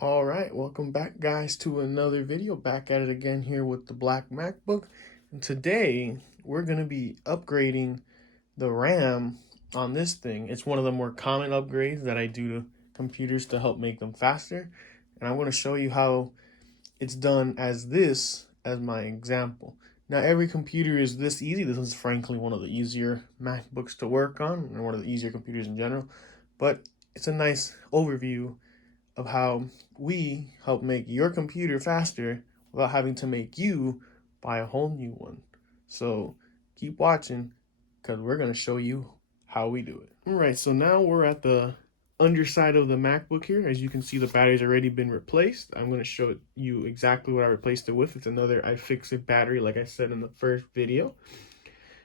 All right, welcome back guys to another video. Back at it again here with the black MacBook. And today we're going to be upgrading the RAM on this thing. It's one of the more common upgrades that I do to computers to help make them faster. And I'm going to show you how it's done as my example. Now every computer is this easy. This is frankly one of the easier MacBooks to work on and one of the easier computers in general. But it's a nice overview of how we help make your computer faster without having to make you buy a whole new one. So keep watching because we're going to show you how we do it. All right, so now we're at the underside of the MacBook here. As you can see, the battery's already been replaced. I'm going to show you exactly what I replaced it with. It's another iFixit battery, like I said in the first video.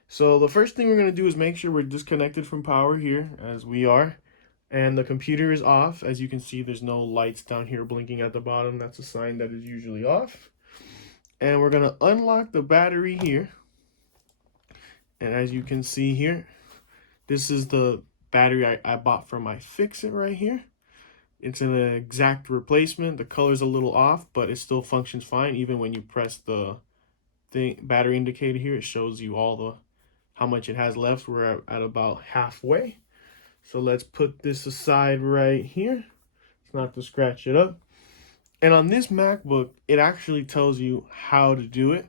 So the first thing we're going to do is make sure we're disconnected from power here, as we are. And the computer is off. As you can see, there's no lights down here blinking at the bottom. That's a sign that is usually off. And we're going to unlock the battery here. And as you can see here, this is the battery I bought from iFixit right here. It's an exact replacement. The color's a little off, but it still functions fine. Even when you press the battery indicator here, it shows you how much it has left. We're at about halfway. So let's put this aside right here. It's not to scratch it up. And on this MacBook, it actually tells you how to do it.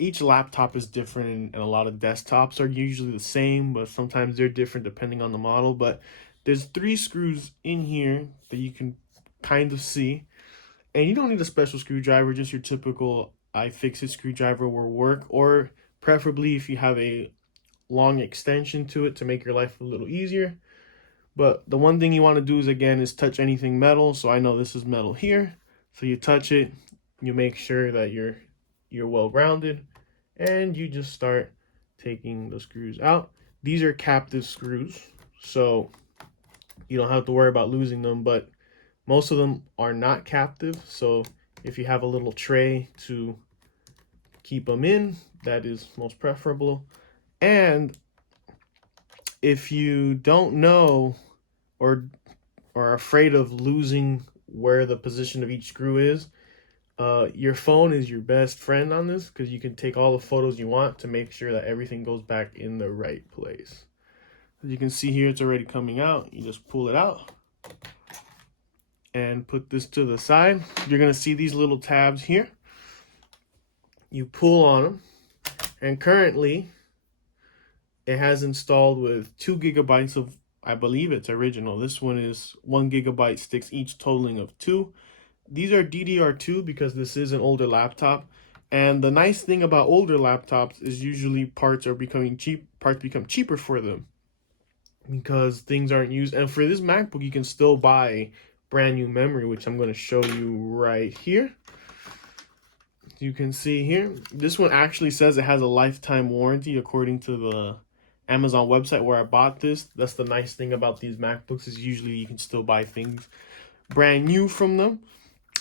Each laptop is different, and a lot of desktops are usually the same, but sometimes they're different depending on the model. But there's 3 screws in here that you can kind of see. And you don't need a special screwdriver, just your typical iFixit screwdriver will work, or preferably if you have a long extension to it to make your life a little easier. But the one thing you want to do is touch anything metal. So I know this is metal here, so you touch it, you make sure that you're well grounded, and you just start taking the screws out. These are captive screws, so you don't have to worry about losing them, but most of them are not captive. So if you have a little tray to keep them in, that is most preferable. And if you don't know or are afraid of losing where the position of each screw is, your phone is your best friend on this, because you can take all the photos you want to make sure that everything goes back in the right place. As you can see here, it's already coming out. You just pull it out and put this to the side. You're going to see these little tabs here. You pull on them, and currently it has installed with 2 gigabytes of, I believe it's original. This one is 1 gigabyte sticks, each totaling of 2. These are DDR2 because this is an older laptop. And the nice thing about older laptops is usually parts become cheaper for them because things aren't used. And for this MacBook, you can still buy brand new memory, which I'm going to show you right here. You can see here, this one actually says it has a lifetime warranty according to the Amazon website where I bought this. That's the nice thing about these MacBooks, is usually you can still buy things brand new from them.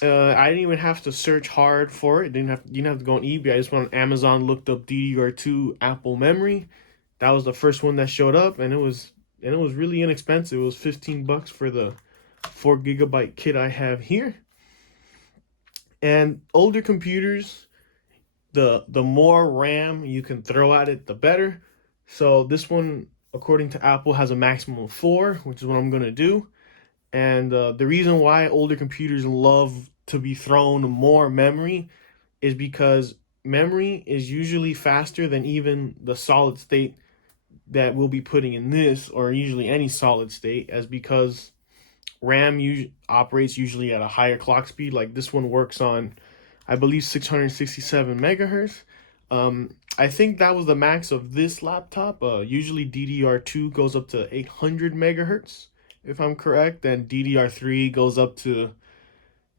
I didn't even have to search hard for it. You didn't have to go on eBay. I just went on Amazon, looked up DDR2 Apple memory. That was the first one that showed up, and it was really inexpensive. It was $15 for the 4 gigabyte kit I have here. And older computers, the more RAM you can throw at it, the better. So this one, according to Apple, has a maximum of 4, which is what I'm going to do. And the reason why older computers love to be thrown more memory is because memory is usually faster than even the solid state that we'll be putting in this, or usually any solid state, as because RAM operates usually at a higher clock speed. Like this one works on, I believe, 667 megahertz. I think that was the max of this laptop. Usually DDR2 goes up to 800 megahertz, if I'm correct, and DDR3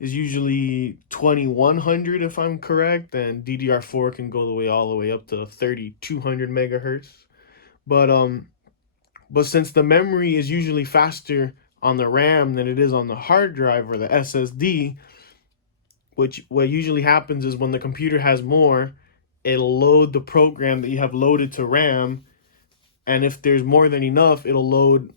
is usually 2100, if I'm correct, and DDR4 can go all the way up to 3200 megahertz. But since the memory is usually faster on the RAM than it is on the hard drive or the SSD, what usually happens is when the computer has more, it'll load the program that you have loaded to RAM, and if there's more than enough, it'll load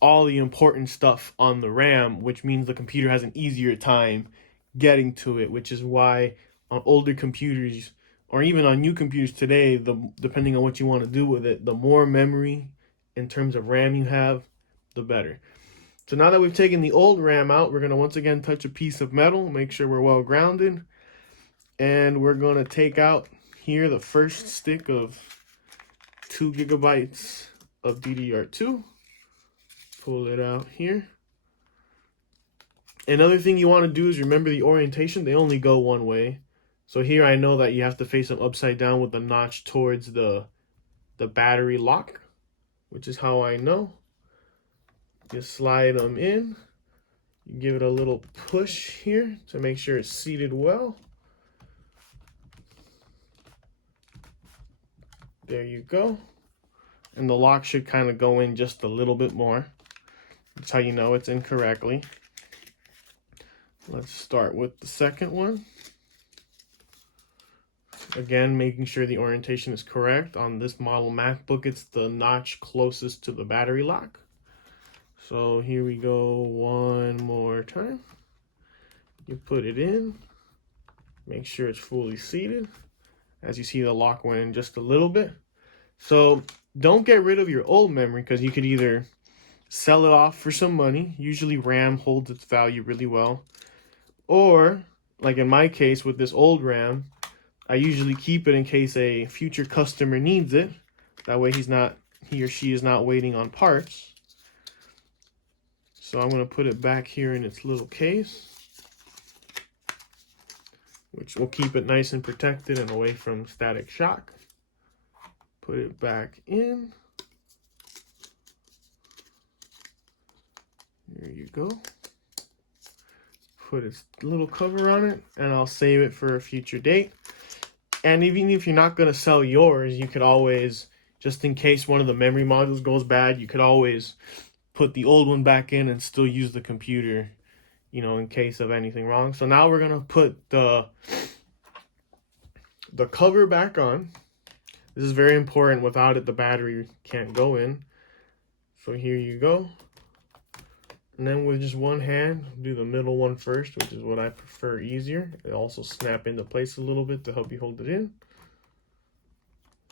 all the important stuff on the RAM, which means the computer has an easier time getting to it, which is why on older computers or even on new computers today, depending on what you want to do with it, the more memory in terms of RAM you have, the better. So now that we've taken the old RAM out, we're going to once again touch a piece of metal, make sure we're well grounded. And we're going to take out here the first stick of 2 gigabytes of DDR2. Pull it out here. Another thing you want to do is remember the orientation. They only go one way. So here I know that you have to face them upside down with the notch towards the battery lock, which is how I know. You slide them in. You give it a little push here to make sure it's seated well. There you go. And the lock should kind of go in just a little bit more. That's how you know it's in correctly. Let's start with the second one. Again, making sure the orientation is correct. On this model MacBook, it's the notch closest to the battery lock. So here we go one more time. You put it in. Make sure it's fully seated. As you see, the lock went in just a little bit. So don't get rid of your old memory, because you could either sell it off for some money. Usually RAM holds its value really well. Or, like in my case with this old RAM, I usually keep it in case a future customer needs it. That way he or she is not waiting on parts. So I'm going to put it back here in its little case, which will keep it nice and protected and away from static shock. Put it back in. There you go. Put its little cover on it, and I'll save it for a future date. And even if you're not going to sell yours, you could always, just in case one of the memory modules goes bad, you could always put the old one back in and still use the computer, you know, in case of anything wrong. So now we're going to put the cover back on. This is very important. Without it, the battery can't go in. So here you go. And then with just one hand, do the middle one first, which is what I prefer, easier. It also snap into place a little bit to help you hold it in.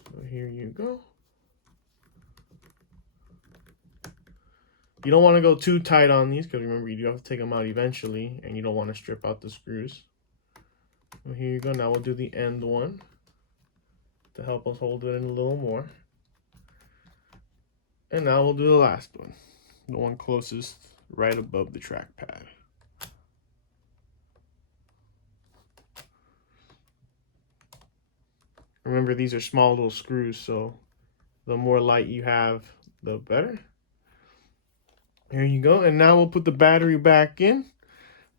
So here you go. You don't want to go too tight on these, because remember, you do have to take them out eventually, and you don't want to strip out the screws. So here you go. Now we'll do the end one to help us hold it in a little more. And now we'll do the last one, the one closest right above the trackpad. Remember, these are small little screws, so the more light you have, the better. There you go. And now we'll put the battery back in.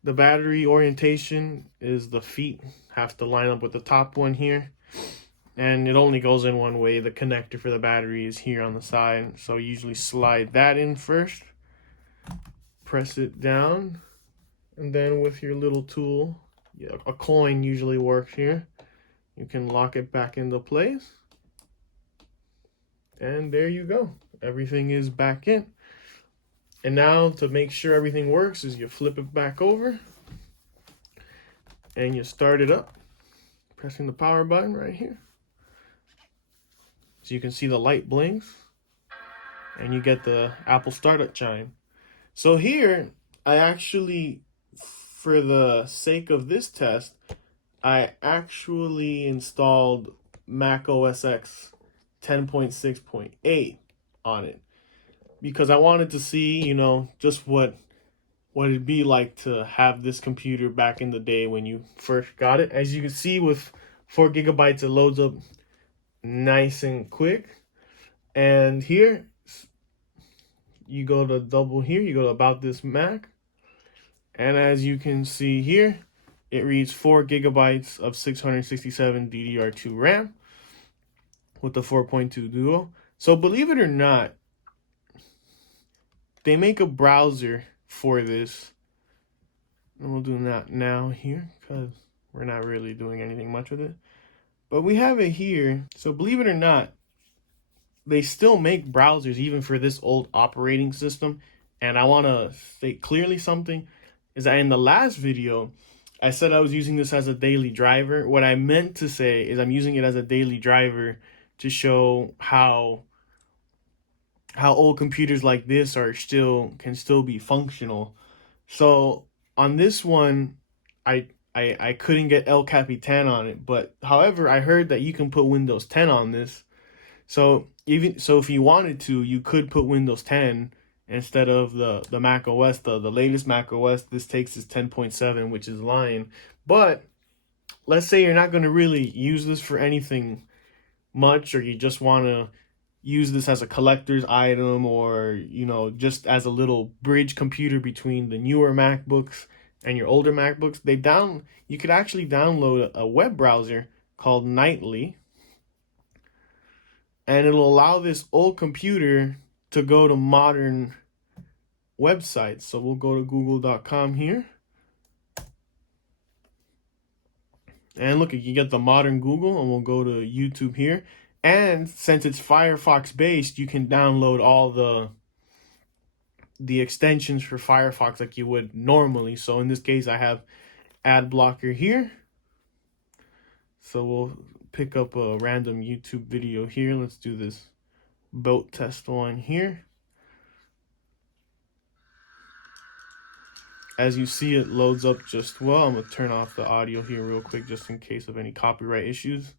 The battery orientation is the feet have to line up with the top one here. And it only goes in one way. The connector for the battery is here on the side. So you usually slide that in first. Press it down. And then with your little tool, a coin usually works here. You can lock it back into place. And there you go. Everything is back in. And now to make sure everything works is you flip it back over. And you start it up. Pressing the power button right here. So you can see the light blinks. And you get the Apple startup chime. So here, I actually, for the sake of this test, I actually installed Mac OS X 10.6.8 on it, because I wanted to see, you know, just what it'd be like to have this computer back in the day when you first got it. As you can see, with 4 gigabytes, it loads up nice and quick. And here, you go to double here, you go to About This Mac. And as you can see here, it reads 4 gigabytes of 667 DDR2 RAM with the 4.2 Duo. So believe it or not, they make a browser for this. And we'll do that now here, because we're not really doing anything much with it. But we have it here. So believe it or not, they still make browsers even for this old operating system. And I want to state clearly something is that in the last video, I said I was using this as a daily driver. What I meant to say is I'm using it as a daily driver to show how old computers like this can still be functional. So on this one, I couldn't get El Capitan on it, but however, I heard that you can put Windows 10 on this. So if you wanted to, you could put Windows 10 instead of the Mac OS, the latest Mac OS. This takes is 10.7, which is Lion. But let's say you're not going to really use this for anything much, or you just want to use this as a collector's item, or just as a little bridge computer between the newer MacBooks and your older MacBooks. You could actually download a web browser called Nightly, and it'll allow this old computer to go to modern websites. So we'll go to google.com here. And look, you get the modern Google, and we'll go to YouTube here. And since it's Firefox based, you can download all the extensions for Firefox like you would normally. So in this case, I have ad blocker here. So we'll pick up a random YouTube video here. Let's do this boat test one here. As you see, it loads up just well. I'm going to turn off the audio here real quick just in case of any copyright issues.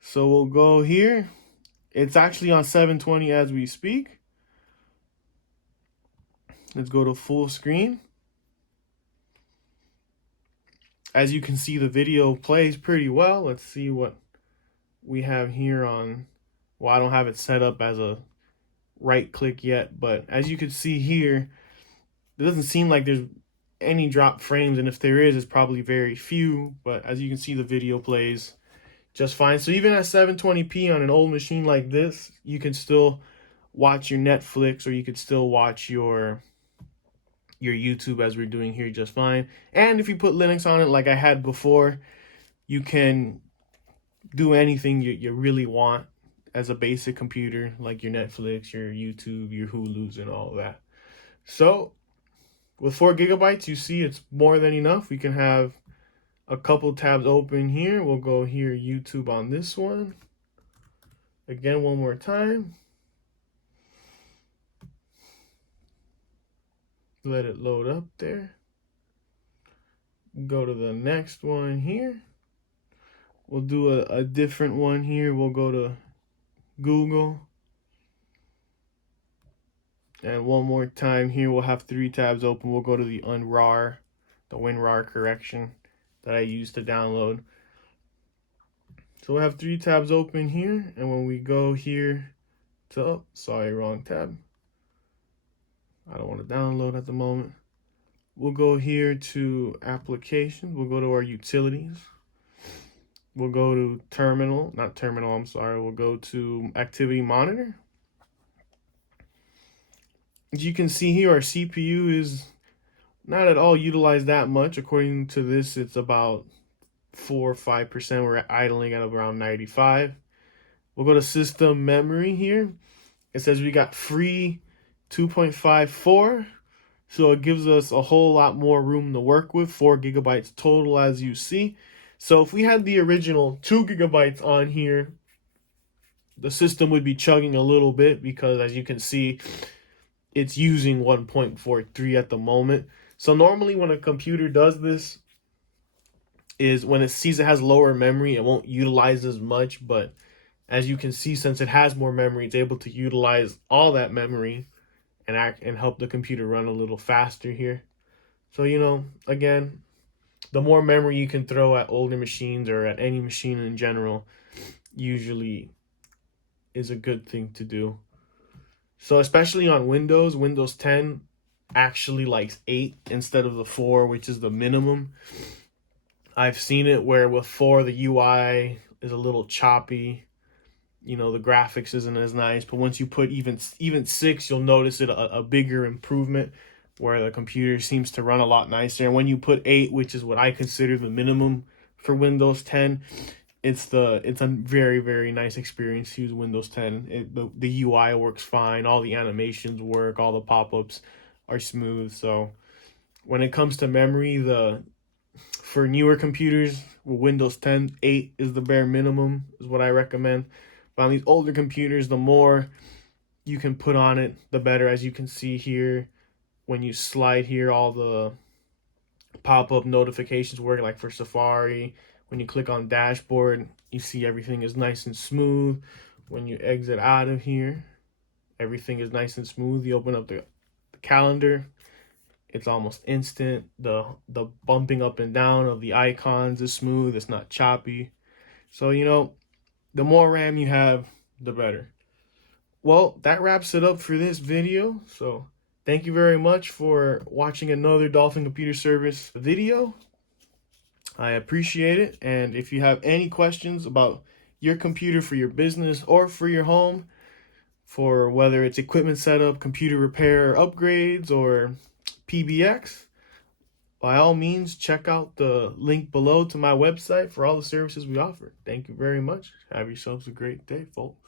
So we'll go here. It's actually on 720 as we speak. Let's go to full screen. As you can see, the video plays pretty well. Let's see what we have here on, well, I don't have it set up as a right click yet, but as you can see here, it doesn't seem like there's any drop frames, and if there is, it's probably very few, but as you can see, the video plays just fine. So even at 720p on an old machine like this, you can still watch your Netflix, or you could still watch your YouTube as we're doing here just fine. And if you put Linux on it like I had before, you can do anything you really want as a basic computer, like your Netflix, your YouTube, your Hulus, and all of that. So with 4 gigabytes, you see it's more than enough. We can have a couple tabs open here. We'll go here, YouTube on this one. Again, one more time. Let it load up there. Go to the next one here. We'll do a different one here. We'll go to Google. And one more time here, we'll have 3 tabs open. We'll go to the WinRAR correction that I used to download. So we'll have 3 tabs open here. And when we go here to, oh, sorry, wrong tab. I don't want to download at the moment. We'll go here to applications. We'll go to our utilities. We'll go to we'll go to activity monitor. As you can see here, our CPU is not at all utilized that much. According to this, it's about 4 or 5%. We're idling at around 95. We'll go to system memory here. It says we got free 2.54, so it gives us a whole lot more room to work with. 4 gigabytes total, as you see. So if we had the original 2 gigabytes on here, the system would be chugging a little bit, because as you can see, it's using 1.43 at the moment. So normally when a computer does this, is when it sees it has lower memory, it won't utilize as much. But as you can see, since it has more memory, it's able to utilize all that memory and help the computer run a little faster here. So, again, the more memory you can throw at older machines, or at any machine in general, usually is a good thing to do. So especially on Windows 10 actually likes 8 instead of the 4, which is the minimum. I've seen it where with 4, the UI is a little choppy. The graphics isn't as nice. But once you put even 6, you'll notice it a bigger improvement, where the computer seems to run a lot nicer. And when you put 8, which is what I consider the minimum for Windows 10, it's a very, very nice experience to use Windows 10. The UI works fine, all the animations work, all the pop-ups are smooth. So when it comes to memory, the for newer computers, Windows 10 8 is the bare minimum, is what I recommend. But on these older computers, the more you can put on it, the better. As you can see here, when you slide here, all the pop-up notifications work, like for Safari. When you click on dashboard, you see everything is nice and smooth. When you exit out of here, everything is nice and smooth. You open up the calendar, it's almost instant. The bumping up and down of the icons is smooth. It's not choppy. So, the more RAM you have, the better. Well, that wraps it up for this video. So thank you very much for watching another Dolphin Computer Service video. I appreciate it. And if you have any questions about your computer for your business or for your home, for whether it's equipment setup, computer repair, upgrades, or PBX, by all means, check out the link below to my website for all the services we offer. Thank you very much. Have yourselves a great day, folks.